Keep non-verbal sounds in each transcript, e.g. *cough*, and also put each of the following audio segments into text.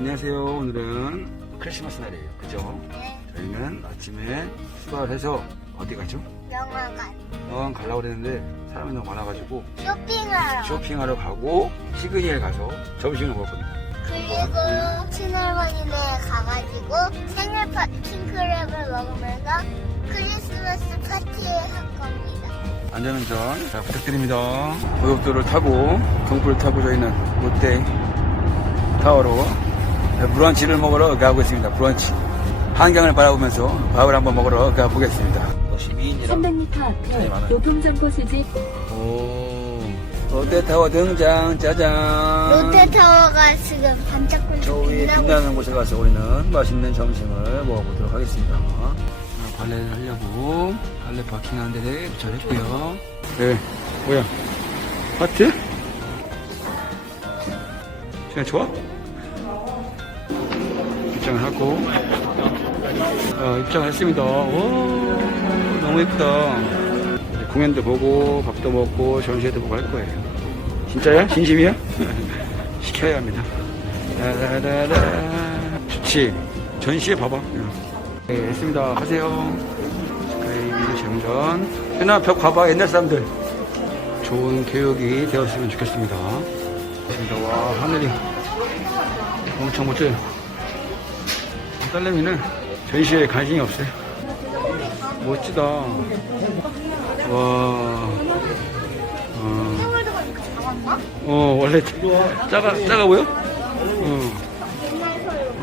안녕하세요. 오늘은 크리스마스 날이에요. 그죠? 네, 저희는 아침에 출발을 해서 어디 가죠? 영화관 영화관 가려고 그랬는데 사람이 너무 많아가지고 쇼핑하러 쇼핑하러 가고 시그니엘 가서 점심을 먹을 겁니다. 그리고 친할머니네 가가지고 생일 파 킹크랩을 먹으면서 크리스마스 파티 할 겁니다. 안전운전 잘 부탁드립니다. 고속도로를 타고 경부를 타고 저희는 롯데 타워로 브런치를 먹으러 가고 있습니다. 브런치. 한강을 바라보면서 밥을 한번 먹으러 가보겠습니다. 12인이랑 300m 차이 앞에. 교통정보 수집 오 롯데타워 등장 짜잔 롯데타워가 지금 반짝반짝 저 위에 빛나고 빛나는 곳에 가서 우리는 맛있는 점심을 먹어보도록 하겠습니다 아, 발레를 하려고 발레 파킹하는 데에 도착했고요 네 뭐야 하트? 시간 좋아? 입장을 하고 어, 입장을 했습니다. 오 너무 예쁘다. 공연도 보고 밥도 먹고 전시회도 보고 할 거예요. 진짜야? 진심이야? *laughs* 시켜야 합니다. 라라라라. 좋지. 전시회 봐봐. 네 했습니다. 하세요. 스카이뷰 장전. 현아 벽 봐봐 옛날 사람들. 좋은 교육이 되었으면 좋겠습니다. 와 하늘이 엄청 멋져요 딸내미는 전시회에 관심이 없어요 멋지다 와 어. 어 원래 작아 작아 보여? 어.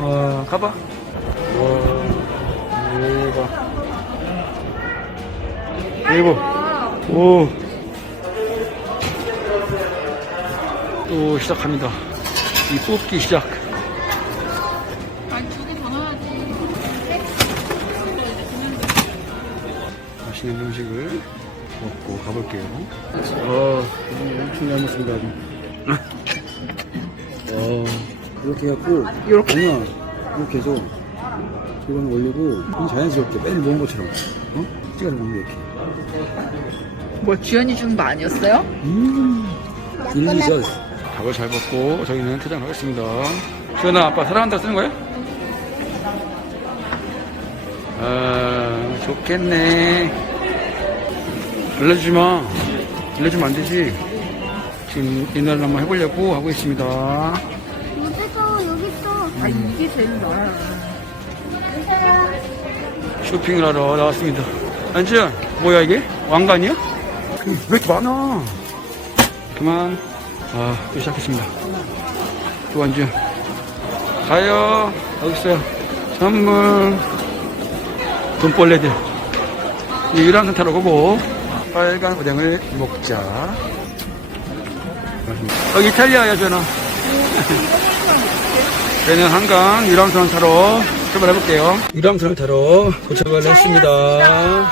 어 가봐. 와 대박. 대박. 오. 또 시작합니다. 이 뽑기 시작. 맛있는 음식을 먹고 가볼게요. 어, 엄청 잘 먹습니다. 어, 이렇게 해갖고, 이렇게. 아니야, 이렇게 해서, 이거는 올리고, 그냥 자연스럽게 매일 먹은 것처럼, 어? 찍어서 먹는 거 이렇게. 뭐 주연이 주는 거 아니었어요? 음, 딜리셔스. 밥을 잘 먹고, 저희는 퇴장하겠습니다. 주연아, 아빠 사랑한다 쓰는 거야? 아, 좋겠네. 알려주지 마. 알려주면 안 되지. 지금 옛날에 한번 해보려고 하고 있습니다. 롯데타워 여기 있어. 아 이게 제일 나아. 쇼핑을 하러 나왔습니다. 안지야, 뭐야 이게? 왕관이야? 그, 왜 이렇게 많아? 그만. 아, 또 시작했습니다. 또 안지야. 가요. 여기 있어요. 선물. 돈벌레들. 이 유람선 타러 가고, 빨간 오뎅을 먹자. 여기 이탈리아야, 전화. *laughs* 저희는 한강 유람선 타러 출발해볼게요. 유람선을 타러 도착을 했습니다.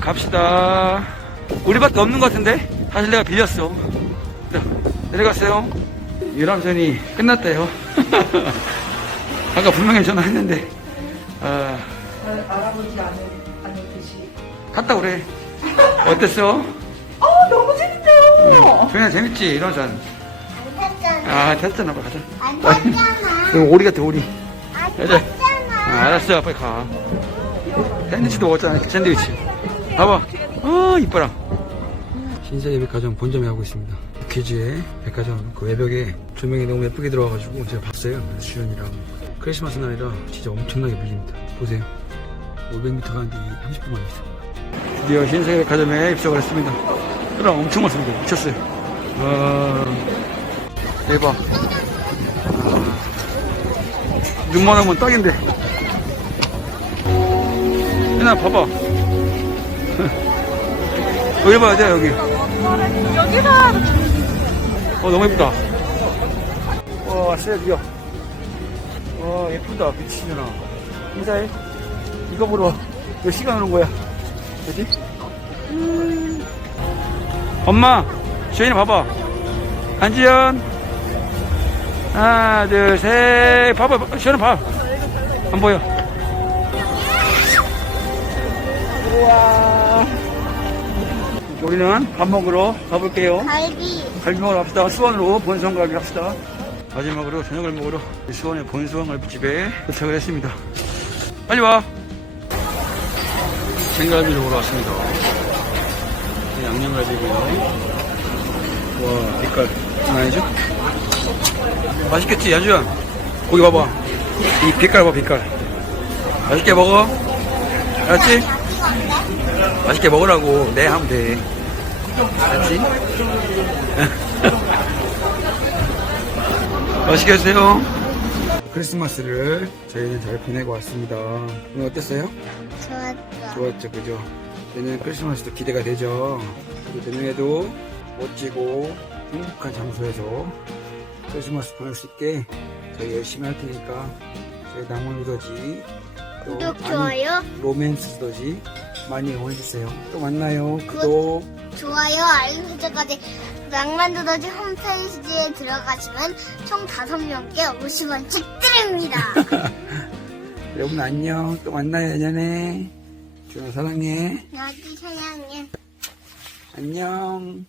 갑시다. 우리밖에 없는 것 같은데? 사실 내가 빌렸어. 자, 내려갔어요. 유람선이 끝났대요. *laughs* 아까 분명히 전화했는데, 아, 알아보지 않은 않은 듯이. 갔다 오래. 어땠어? 아 너무 재밌네요. 조연아 재밌지? 유람선. 안 탔잖아. 아, 됐잖아. 빨리 가자. 안 탔잖아. 이거 오리 같아, 오리. 안 가자. 아, 탔잖아. 알았어, 빨리 가. 샌드위치도 먹었잖아, 샌드위치. 봐봐. 아, 이뻐라. 신세계 백화점 본점에 하고 있습니다. 퀴즈의 백화점 그 외벽에 조명이 너무 예쁘게 들어와가지고 제가 봤어요. 그래서 주연이랑 크리스마스 날이라 진짜 엄청나게 밀립니다. 보세요. 500m 가는데 30분 만입니다. 드디어 신세계 백화점에 입성을 했습니다. 그럼 엄청 많습니다. 미쳤어요. 아, 대박. 아, 눈만 오면 딱인데. 얘나 봐봐. *laughs* 여기 봐야 돼, 여기. 여기가 어, 너무 예쁘다. 와, 왔어요, 드디어. 와, 예쁘다, 미치잖아. 인사해. 이거 보러 몇 시간 오는 거야? 그지? 음. 엄마, 주연이 봐봐. 안지연. 하나, 둘, 셋. 봐봐, 주연이 봐. 안 보여. 우와. 우리는 밥 먹으러 가볼게요. 갈비. 갈비 먹으러 갑시다. 수원으로 본선 갈비 합시다. 마지막으로 저녁을 먹으러 수원의 본수원 갈비집에 도착을 했습니다. 빨리 와! 생갈비를 보러 왔습니다. 네, 양념갈비고요. 와, 빛깔 장난 아니죠? 맛있겠지, 야주야? 고기 봐봐. 이 빛깔 봐, 빛깔. 맛있게 먹어. 알았지? 맛있게 먹으라고. 네, 하면 돼. 알았지? *laughs* 맛있게 드세요. 크리스마스를 저희는 잘 보내고 왔습니다. 오늘 어땠어요? 좋았어. 좋았죠, 그죠? 내년 크리스마스도 기대가 되죠. 내년에도 멋지고 행복한 장소에서 크리스마스 보낼 수 있게 저희 열심히 할 테니까 저희 나무 두더지 또 구독, 좋아요, 로맨스 두더지 많이 응원해주세요. 또 만나요. 구독. 좋아요, 알림 설정까지 낭만 두더지 홈페이지에 들어가시면 총 5명께 50원씩 드립니다. 여러분 안녕. 또 만나요, 내년에. 준호 사랑해. 나도 사랑해. 안녕.